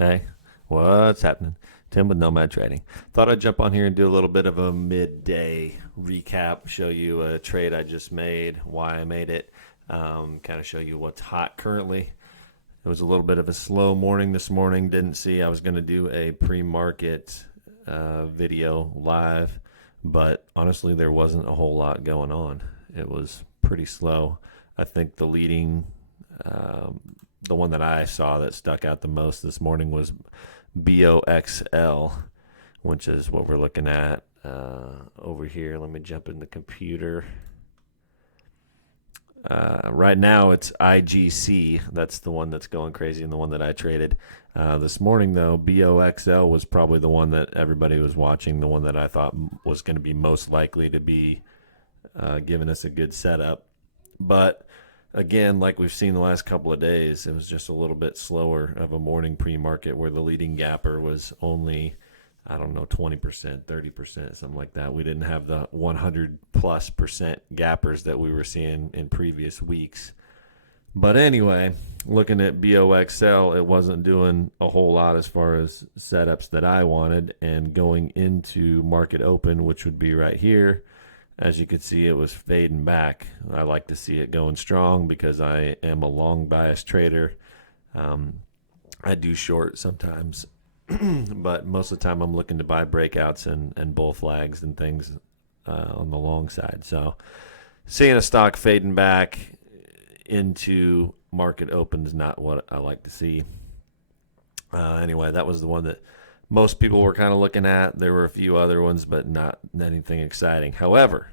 Hey, what's happening? Tim with Nomad Trading. Thought I'd jump on here and do a little bit of a midday recap, show you a trade I just made, why I made it, kind of show you what's hot currently. It was a little bit of a slow morning this morning. Didn't see I was going to do a pre-market video live, but honestly, there wasn't a whole lot going on. It was pretty slow. I think um, the one that I saw that stuck out the most this morning was BOXL, which is what we're looking at over here. Let me jump in the computer. Right now it's IGC. That's the one that's going crazy and the one that I traded. This morning, though, BOXL was probably the one that everybody was watching, the one that I thought was going to be most likely to be giving us a good setup. But again, like we've seen the last couple of days, it was just a little bit slower of a morning pre-market where the leading gapper was only, I don't know, 20%, 30%, something like that. We didn't have the 100+% gappers that we were seeing in previous weeks. But anyway, looking at BOXL, it wasn't doing a whole lot as far as setups that I wanted. And going into market open, which would be right here, as you could see, it was fading back. I like to see it going strong because I am a long bias trader. I do short sometimes, but most of the time I'm looking to buy breakouts and bull flags and things on the long side. So seeing a stock fading back into market open is not what I like to see. Anyway, that was the one that most people were kind of looking at. There were a few other ones, but not anything exciting. However,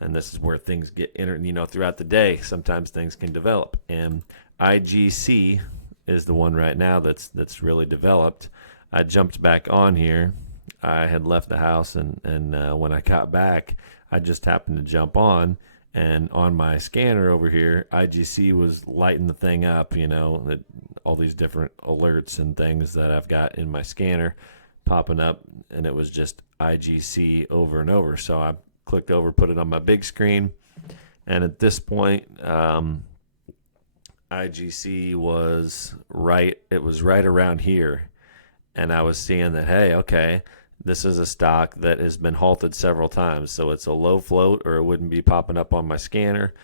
and this is where things get throughout the day, sometimes things can develop. And IGC is the one right now that's really developed. I jumped back on here. I had left the house, and when I got back, I just happened to jump on. And on my scanner over here, IGC was lighting the thing up, all these different alerts and things that I've got in my scanner popping up, and it was just IGC over and over. So I clicked over, put it on my big screen, and at this point, IGC was right. It was right around here, and I was seeing that, hey, okay, this is a stock that has been halted several times, so it's a low float, or it wouldn't be popping up on my scanner.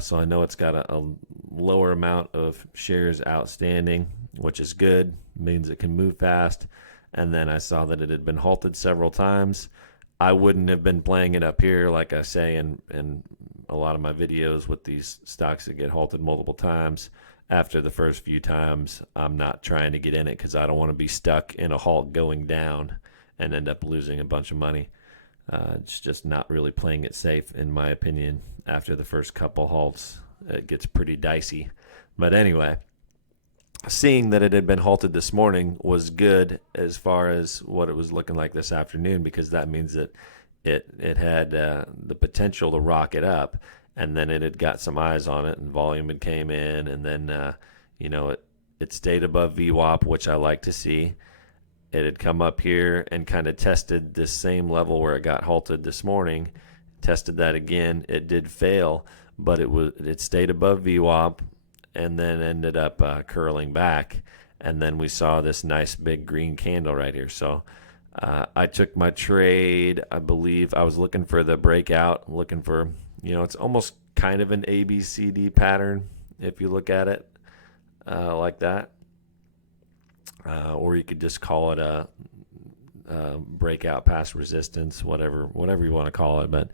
So I know it's got a lower amount of shares outstanding, which is good, means it can move fast. And then I saw that it had been halted several times. I wouldn't have been playing it up here, like I say in a lot of my videos with these stocks that get halted multiple times. After the first few times, I'm not trying to get in it because I don't want to be stuck in a halt going down and end up losing a bunch of money. It's just not really playing it safe, in my opinion. After the first couple halts, it gets pretty dicey. But anyway, seeing that it had been halted this morning was good as far as what it was looking like this afternoon, because that means that it had the potential to rocket up, and then it had got some eyes on it, and volume had came in, and then it stayed above VWAP, which I like to see. It had come up here and kind of tested this same level where it got halted this morning. Tested that again. It did fail, but it stayed above VWAP and then ended up curling back. And then we saw this nice big green candle right here. So I took my trade. I believe I was looking for the breakout, looking for, it's almost kind of an ABCD pattern if you look at it like that. Or you could just call it a breakout past resistance, whatever you want to call it. But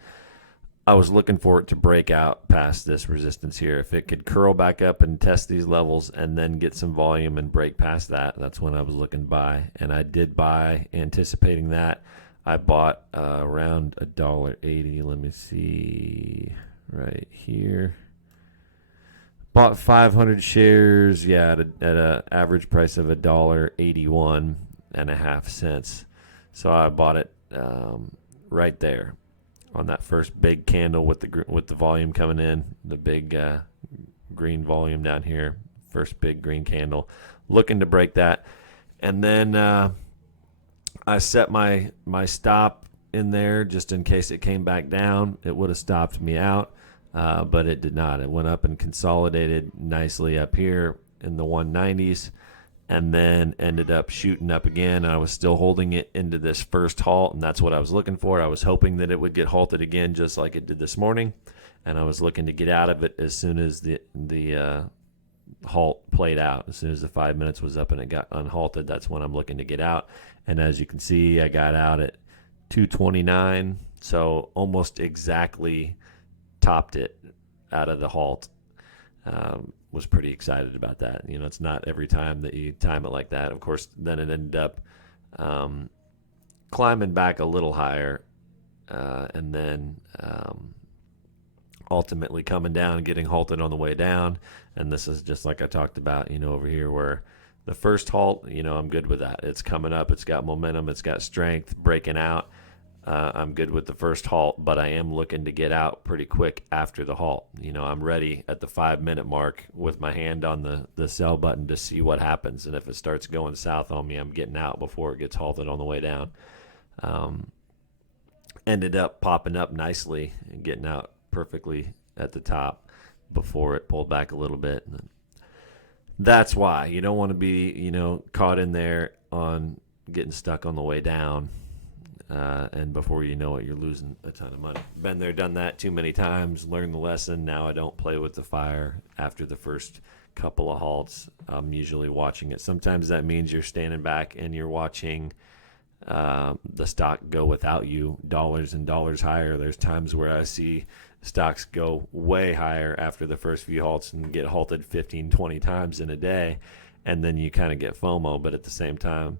I was looking for it to break out past this resistance here. If it could curl back up and test these levels and then get some volume and break past that, that's when I was looking to buy. And I did buy, anticipating that. I bought around $1.80. Let me see right here. Bought 500 shares, at an average price of $1.81.5. So I bought it right there on that first big candle with the volume coming in, the big green volume down here, first big green candle, looking to break that. And then I set my stop in there just in case it came back down. It would have stopped me out. But it did not. It went up and consolidated nicely up here in the 190s, and then ended up shooting up again. I was still holding it into this first halt, and that's what I was looking for. I was hoping that it would get halted again just like it did this morning, and I was looking to get out of it as soon as the halt played out. As soon as the 5 minutes was up and it got unhalted, that's when I'm looking to get out. And as you can see, I got out at 229, so almost exactly topped it out of the halt. Was pretty excited about that. You know, it's not every time that you time it like that. Of course, then it ended up climbing back a little higher, and then ultimately coming down and getting halted on the way down. And this is just like I talked about, you know, over here where the first halt, you know, I'm good with that. It's coming up. It's got momentum. It's got strength, breaking out. I'm good with the first halt, but I am looking to get out pretty quick after the halt. You know, I'm ready at the 5 minute mark with my hand on the sell button to see what happens. And if it starts going south on me, I'm getting out before it gets halted on the way down. Ended up popping up nicely and getting out perfectly at the top before it pulled back a little bit. And that's why you don't want to be, you know, caught in there on getting stuck on the way down. And before you know it, you're losing a ton of money. Been there, done that too many times, learned the lesson. Now I don't play with the fire after the first couple of halts. I'm usually watching it. Sometimes that means you're standing back and you're watching the stock go without you, dollars and dollars higher. There's times where I see stocks go way higher after the first few halts and get halted 15, 20 times in a day. And then you kind of get FOMO. But at the same time,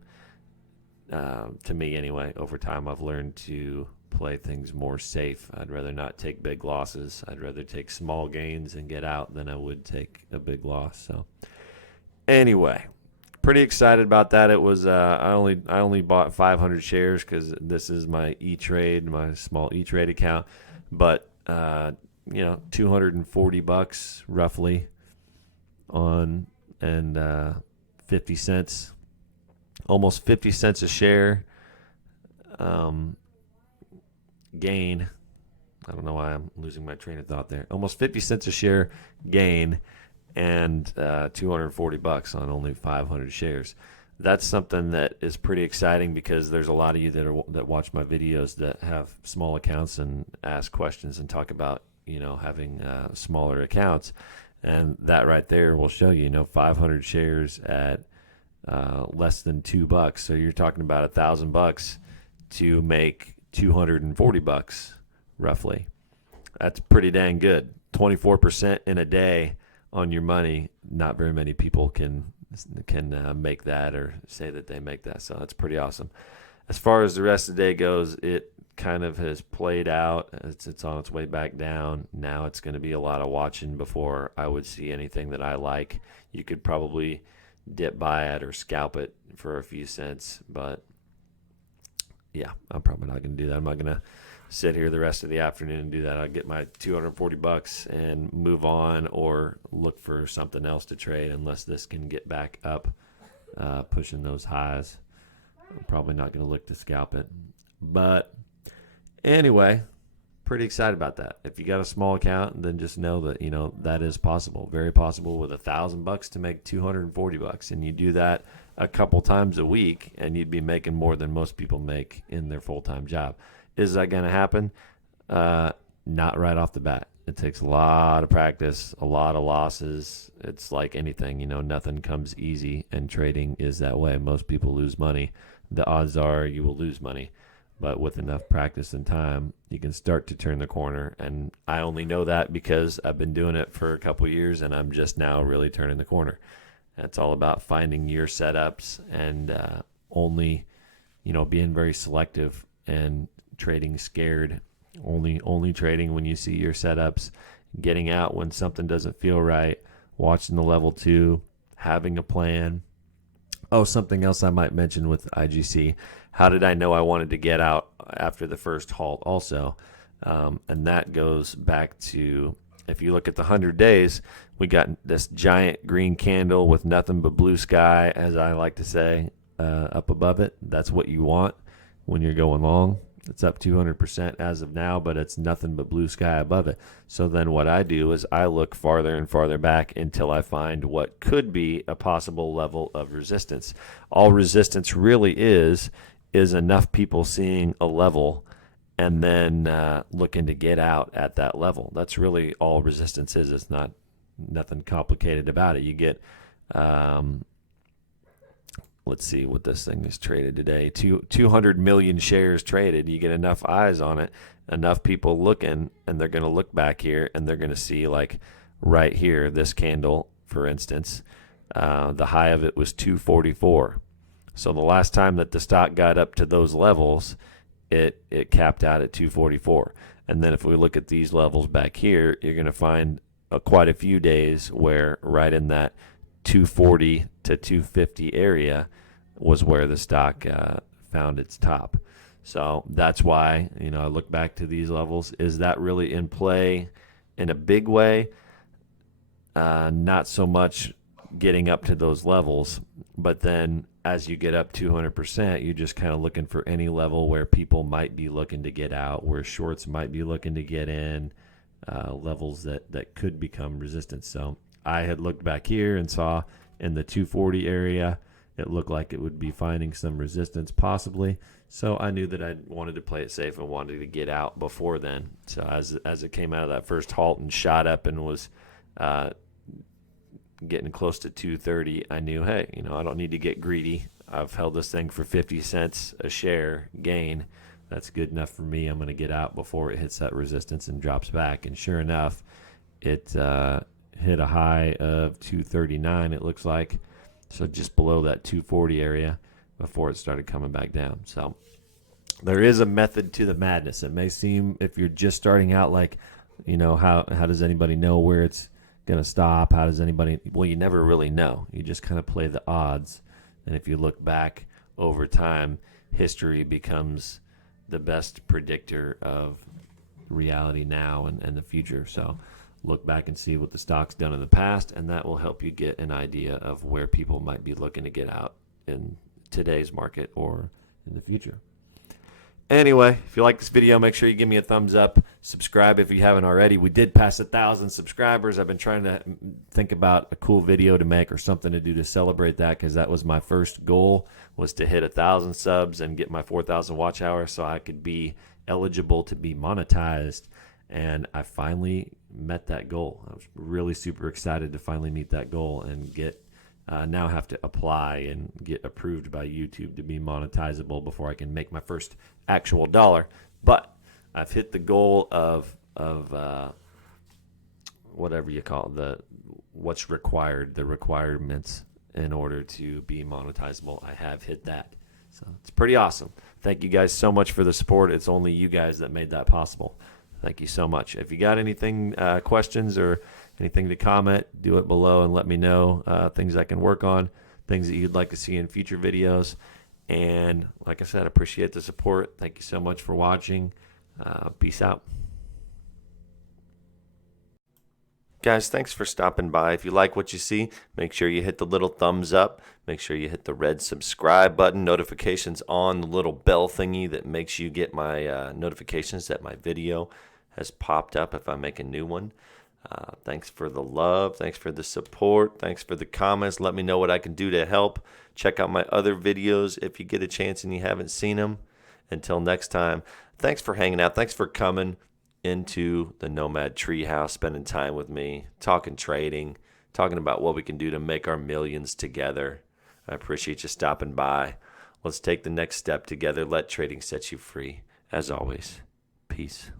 to me anyway, over time I've learned to play things more safe. I'd rather not take big losses. I'd rather take small gains and get out than I would take a big loss. So anyway, pretty excited about that. It was I only bought 500 shares because this is my E-Trade, my small E-Trade account. But you know, $240 roughly on, and 50 cents. Almost 50 cents a share gain. I don't know why I'm losing my train of thought there. Almost 50 cents a share gain, and $240 on only 500 shares. That's something that is pretty exciting because there's a lot of you that watch my videos that have small accounts and ask questions and talk about, you know, having smaller accounts, and that right there will show you, you know, 500 shares at less than $2. So you're talking about $1,000 to make $240 roughly. That's pretty dang good. 24% in a day on your money. Not very many people can make that or say that they make that. So that's pretty awesome. As far as the rest of the day goes, it kind of has played out. It's on its way back down. Now it's going to be a lot of watching before I would see anything that I like. You could probably dip by it or scalp it for a few cents, but yeah, I'm probably not going to do that. I'm not going to sit here the rest of the afternoon and do that. I'll get my $240 and move on, or look for something else to trade unless this can get back up, pushing those highs. I'm probably not going to look to scalp it, but anyway, pretty excited about that. If you got a small account, then just know that, you know, that is possible, very possible, with $1,000 to make $240, and you do that a couple times a week, and you'd be making more than most people make in their full-time job. Is that going to happen? Not right off the bat. It takes a lot of practice, a lot of losses. It's like anything, you know, nothing comes easy, and trading is that way. Most people lose money. The odds are you will lose money. But with enough practice and time, you can start to turn the corner. And I only know that because I've been doing it for a couple of years, and I'm just now really turning the corner. It's all about finding your setups and only, you know, being very selective and trading scared. Only trading when you see your setups, getting out when something doesn't feel right, watching the level 2, having a plan. Oh, something else I might mention with IGC. How did I know I wanted to get out after the first halt also? And that goes back to, if you look at the 100 days, we got this giant green candle with nothing but blue sky, as I like to say, up above it. That's what you want when you're going long. It's up 200% as of now, but it's nothing but blue sky above it. So then what I do is I look farther and farther back until I find what could be a possible level of resistance. All resistance really is enough people seeing a level and then looking to get out at that level. That's really all resistance is. It's not nothing complicated about it. You get let's see what this thing is traded today. 200 million shares traded. You get enough eyes on it, enough people looking, and they're going to look back here and they're going to see, like right here, this candle, for instance, the high of it was 244. So the last time that the stock got up to those levels, it capped out at 244. And then if we look at these levels back here, you're going to find quite a few days where right in that 240 to 250 area was where the stock found its top. So that's why, I look back to these levels. Is that really in play in a big way? Not so much getting up to those levels, but then as you get up 200%, you're just kind of looking for any level where people might be looking to get out, where shorts might be looking to get in, levels that could become resistance. So I had looked back here and saw in the 240 area, it looked like it would be finding some resistance possibly. So I knew that I wanted to play it safe and wanted to get out before then. So as it came out of that first halt and shot up and was getting close to 230, I knew, hey, I don't need to get greedy. I've held this thing for 50 cents a share gain. That's good enough for me. I'm going to get out before it hits that resistance and drops back. And sure enough, it hit a high of 239, it looks like. So just below that 240 area before it started coming back down. So there is a method to the madness. It may seem, if you're just starting out, like, how does anybody know where it's going to stop? How does anybody, well, you never really know. You just kind of play the odds. And if you look back over time, history becomes the best predictor of reality now and the future. So look back and see what the stock's done in the past, and that will help you get an idea of where people might be looking to get out in today's market or in the future. Anyway, if you like this video, make sure you give me a thumbs up. Subscribe if you haven't already. We did pass 1,000 subscribers. I've been trying to think about a cool video to make or something to do to celebrate that, because that was my first goal, was to hit 1,000 subs and get my 4,000 watch hours so I could be eligible to be monetized. And I finally met that goal. I was really super excited to finally meet that goal and get now have to apply and get approved by YouTube to be monetizable before I can make my first actual dollar. But I've hit the goal of whatever you call it, what's required, the requirements in order to be monetizable. I have hit that. So it's pretty awesome. Thank you guys so much for the support. It's only you guys that made that possible. Thank you so much. If you got anything, questions or anything to comment, do it below and let me know. Things I can work on, things that you'd like to see in future videos. And like I said, I appreciate the support. Thank you so much for watching. Peace out. Guys, thanks for stopping by. If you like what you see, make sure you hit the little thumbs up. Make sure you hit the red subscribe button, notifications on, the little bell thingy that makes you get my notifications that my video has popped up if I make a new one. Thanks for the love. Thanks for the support. Thanks for the comments. Let me know what I can do to help. Check out my other videos if you get a chance and you haven't seen them. Until next time, thanks for hanging out. Thanks for coming into the Nomad Treehouse, spending time with me, talking trading, talking about what we can do to make our millions together. I appreciate you stopping by. Let's take the next step together. Let trading set you free. As always, peace.